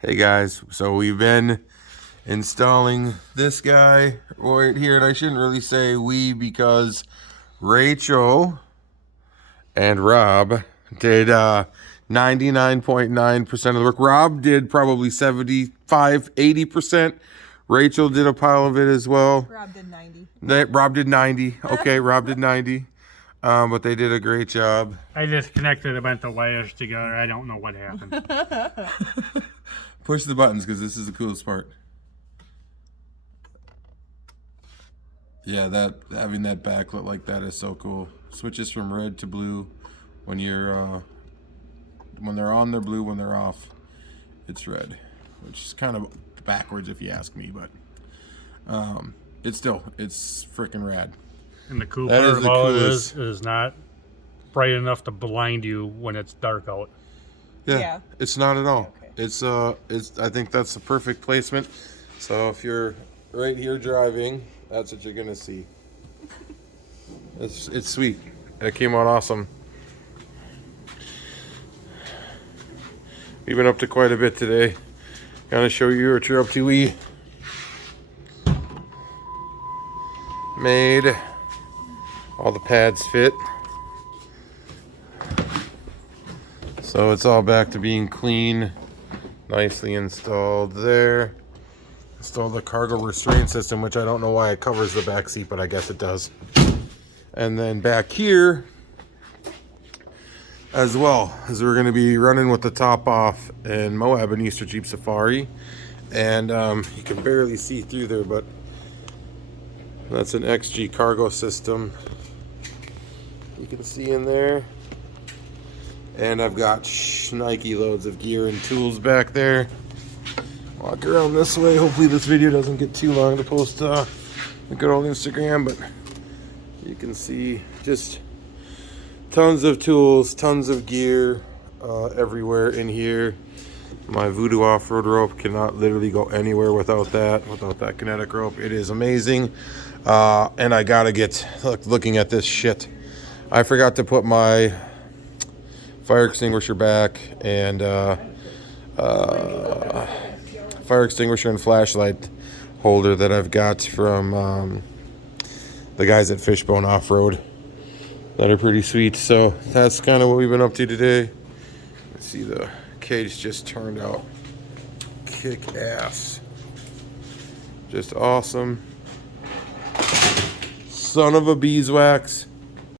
Hey guys, so we've been installing this guy right here, and I shouldn't really say we because Rachel and Rob did 99.9% of the work. Rob did probably 75, 80%. Rachel did a pile of it as well. Rob did 90. Rob did 90. Okay, Rob did 90. But they did a great job. I just connected a bunch of wires together. I don't know what happened. Push the buttons because this is the coolest part. Yeah, that having that backlit like that is so cool. Switches from red to blue when you're when they're on, they're blue. When they're off, it's red, which is kind of backwards if you ask me, but it's freaking rad. And the cool That part is the about it coolest. is not bright enough to blind you when it's dark out. Yeah, it's not at all. Okay. It's I think that's the perfect placement. So if you're right here driving, that's what you're gonna see. It's sweet. It came out awesome. We've been up to quite a bit today. Gonna show you what you're up to. We made all the pads fit. So it's all back to being clean, nicely installed there. Installed the cargo restraint system, which I don't know why it covers the back seat, but I guess it does. And then back here as well, as we're going to be running with the top off in Moab and Easter Jeep Safari. And you can barely see through there, but that's an XG cargo system. You can see in there. And I've got Nike loads of gear and tools back there. Walk around this way. Hopefully this video doesn't get too long to post the good old Instagram, but you can see just tons of tools, tons of gear everywhere in here. My Voodoo off-road rope cannot literally go anywhere without that kinetic rope. It is amazing. And I gotta get looking at this shit. I forgot to put my fire extinguisher back and fire extinguisher and flashlight holder that I've got from the guys at Fishbone Off-Road that are pretty sweet. So that's kind of what we've been up to today. Let's see, the cage just turned out kick ass, just awesome. Son of a beeswax.